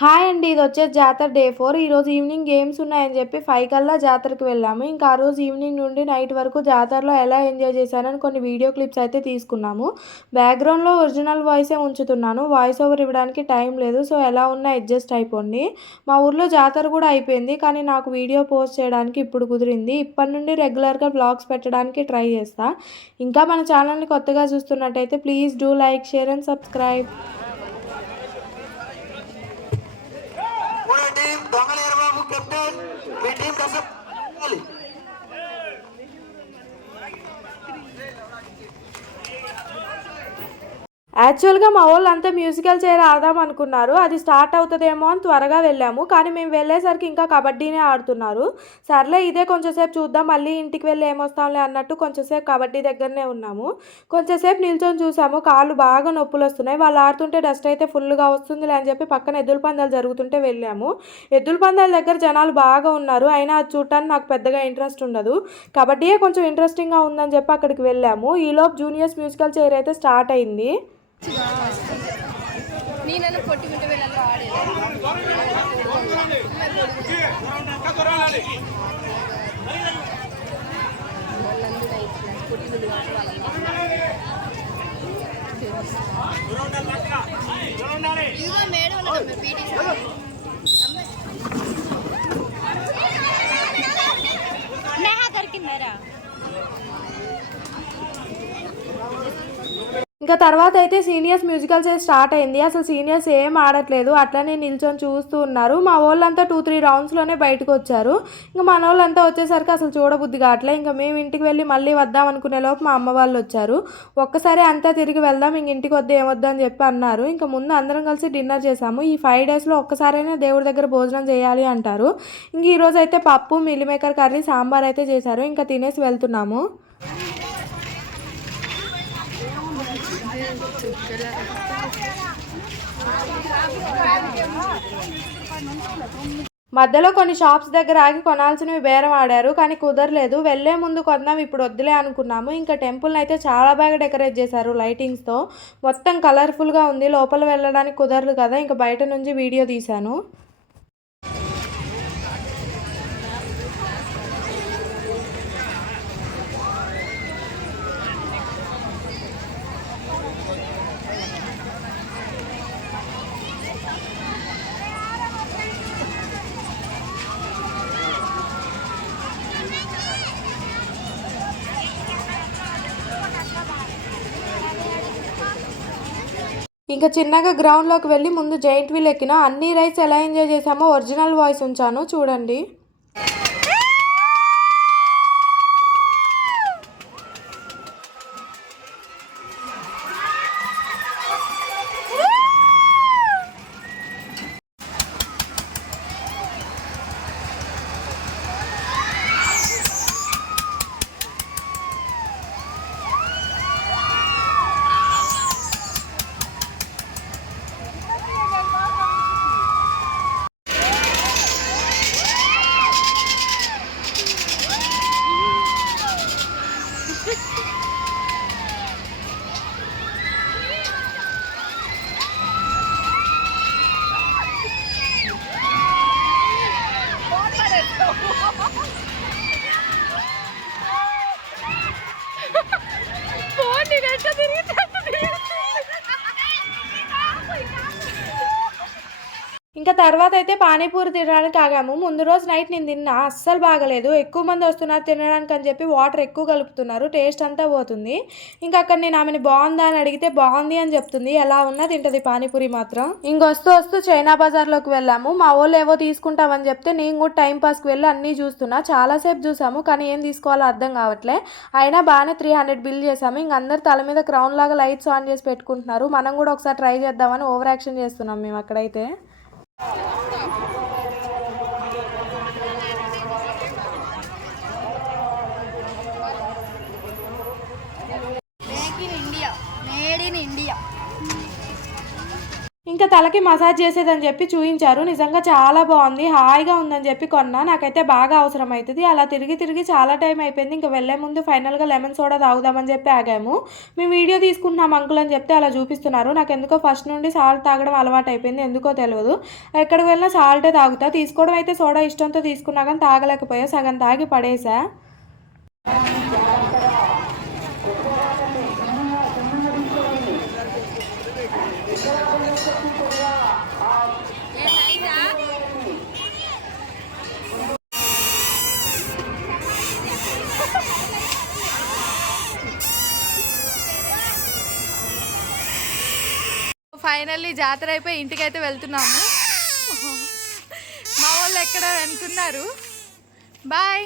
Hi అండి. ఇది వచ్చేసి జాతర డే 4. ఈరోజు ఈవినింగ్ గేమ్స్ ఉన్నాయని చెప్పి 5 కల్లా జాతరకి వెళ్ళాము. ఇంకా ఆ రోజు ఈవినింగ్ నుండి నైట్ వరకు జాతరలో ఎలా ఎంజాయ్ చేశానని కొన్ని వీడియో క్లిప్స్ అయితే తీసుకున్నాము. బ్యాక్గ్రౌండ్లో ఒరిజినల్ వాయిసే ఉంచుతున్నాను. వాయిస్ ఓవర్ ఇవ్వడానికి టైం లేదు. సో ఎలా ఉన్నా అడ్జస్ట్ అయిపోండి. మా ఊర్లో జాతర కూడా అయిపోయింది. కానీ నాకు వీడియో పోస్ట్ చేయడానికి ఇప్పుడు కుదిరింది. ఇప్పటి నుండి రెగ్యులర్గా వ్లాగ్స్ పెట్టడానికి ట్రై చేస్తా. ఇంకా మన ఛానల్ని కొత్తగా చూస్తున్నట్టయితే please do like, share and subscribe. దొంగలేరు కెప్టెన్ మీ టీం కోసం యాక్చువల్గా మా వాళ్ళంతా మ్యూజికల్ చైర్ ఆడదాం అనుకున్నారు. అది స్టార్ట్ అవుతుందేమో అని త్వరగా వెళ్ళాము. కానీ మేము వెళ్ళేసరికి ఇంకా కబడ్డీనే ఆడుతున్నారు. సర్లే ఇదే కొంచెంసేపు చూద్దాం, మళ్ళీ ఇంటికి వెళ్ళి ఏమొస్తాంలే అన్నట్టు కొంచెంసేపు కబడ్డీ దగ్గరనే ఉన్నాము. కొంచెంసేపు నిల్చొని చూసాము. కాళ్ళు బాగా నొప్పులు వస్తున్నాయి. వాళ్ళు ఆడుతుంటే డస్ట్ అయితే ఫుల్గా వస్తుందిలే అని చెప్పి పక్కన ఎద్దుల పందాలు జరుగుతుంటే వెళ్ళాము. ఎద్దుల పందాల దగ్గర జనాలు బాగా ఉన్నారు. అయినా అది చూడటానికి నాకు పెద్దగా ఇంట్రెస్ట్ ఉండదు. కబడ్డీయే కొంచెం ఇంట్రెస్టింగ్గా ఉందని చెప్పి అక్కడికి వెళ్ళాము. ఈలోపు జూనియర్స్ మ్యూజికల్ చైర్ అయితే స్టార్ట్ అయింది. నేను పొట్టి గుంట వేళల్లో దొరికిందారా. ఇంకా తర్వాత అయితే సీనియర్స్ మ్యూజికల్ చైర్ స్టార్ట్ అయింది. అసలు సీనియర్స్ ఏం ఆడట్లేదు, అట్లనే నిల్చొని చూస్తూ ఉన్నారు. మా వాళ్ళంతా 2-3 రౌండ్స్లోనే బయటకు వచ్చారు. ఇంకా మన వాళ్ళంతా వచ్చేసరికి అసలు చూడబుద్ధి కావట్లే. ఇంకా మేము ఇంటికి వెళ్ళి మళ్ళీ వద్దాం అనుకునే లోపు మా అమ్మ వాళ్ళు వచ్చారు. ఒక్కసారి అంతా తిరిగి వెళ్దాం, ఇంక ఇంటికి వద్ద ఏమొద్దా అని చెప్పి అన్నారు. ఇంకా ముందు అందరం కలిసి డిన్నర్ చేసాము. ఈ 5 డేస్లో ఒక్కసారైనా దేవుడి దగ్గర భోజనం చేయాలి అంటారు. ఇంక ఈరోజు అయితే పప్పు, మిల్ మేకర్ కర్రీ, సాంబార్ అయితే చేశారు. ఇంకా తినేసి వెళ్తున్నాము. మధ్యలో కొన్ని షాప్స్ దగ్గర ఆగి కొనాల్సినవి బేరం ఆడారు. కానీ కుదరలేదు. వెళ్లే ముందు కొందాం, ఇప్పుడు వద్దులే అనుకున్నాము. ఇంకా టెంపుల్ని అయితే చాలా బాగా డెకరేట్ చేశారు లైటింగ్స్తో. మొత్తం కలర్ఫుల్గా ఉంది. లోపల వెళ్ళడానికి కుదరదు కదా, ఇంకా బయట నుంచి వీడియో తీశాను. ఇంకా చిన్నగా గ్రౌండ్లోకి వెళ్ళి ముందు జైంట్ వీల్ ఎక్కిన. అన్ని రైడ్స్ ఎలా ఎంజాయ్ చేసామో ఒరిజినల్ వాయిస్ ఉంచాను, చూడండి. ఇంకా తర్వాత అయితే పానీపూరి తినడానికి ఆగాము. ముందు రోజు నైట్ నేను తిన్నా, అస్సలు బాగలేదు. ఎక్కువ మంది వస్తున్నారు తినడానికి అని చెప్పి వాటర్ ఎక్కువ కలుపుతున్నారు, టేస్ట్ అంతా పోతుంది. ఇంకా అక్కడ నేను ఆమెను బాగుందా అని అడిగితే బాగుంది అని చెప్తుంది. ఎలా ఉన్నా తింటది పానీపూరి మాత్రం. ఇంకొస్తూ వస్తూ చైనా బజార్లోకి వెళ్ళాము. మా వాళ్ళు ఏవో తీసుకుంటామని చెప్తే నేను కూడా టైం పాస్కి వెళ్ళి అన్నీ చూస్తున్నా. చాలాసేపు చూసాము కానీ ఏం తీసుకోవాలో అర్థం కావట్లే. అయినా బాగానే 300 బిల్ చేసాము. ఇంక అందరు తల మీద క్రౌన్ లాగా లైట్స్ ఆన్ చేసి పెట్టుకుంటున్నారు. మనం కూడా ఒకసారి ట్రై చేద్దామని ఓవర్ యాక్షన్ చేస్తున్నాం మేము అక్కడైతే. ఇంకా తలకి మసాజ్ చేసేదని చెప్పి చూపించారు. నిజంగా చాలా బాగుంది, హాయిగా ఉందని చెప్పి కొన్నా. నాకైతే బాగా అవసరం అవుతుంది. అలా తిరిగి తిరిగి చాలా టైం అయిపోయింది. ఇంకా వెళ్ళే ముందు ఫైనల్గా లెమన్ సోడా తాగుదామని చెప్పి ఆగాము. మేము వీడియో తీసుకుంటున్నాం అంకుల్ అని చెప్తే అలా చూపిస్తున్నారు. నాకు ఎందుకో ఫస్ట్ నుండి సాల్ట్ తాగడం అలవాటు అయిపోయింది, ఎందుకో తెలియదు. ఎక్కడికి వెళ్ళినా సాల్టే తాగుతా. తీసుకోవడం అయితే సోడా ఇష్టంతో తీసుకున్నా కానీ తాగలేకపోయా, సగం తాగి పడేసా. ఫైనల్లీ జాతర అయిపోయి ఇంటికైతే వెళ్తున్నాము. మా వాళ్ళు ఎక్కడ అనుకున్నారు. బాయ్.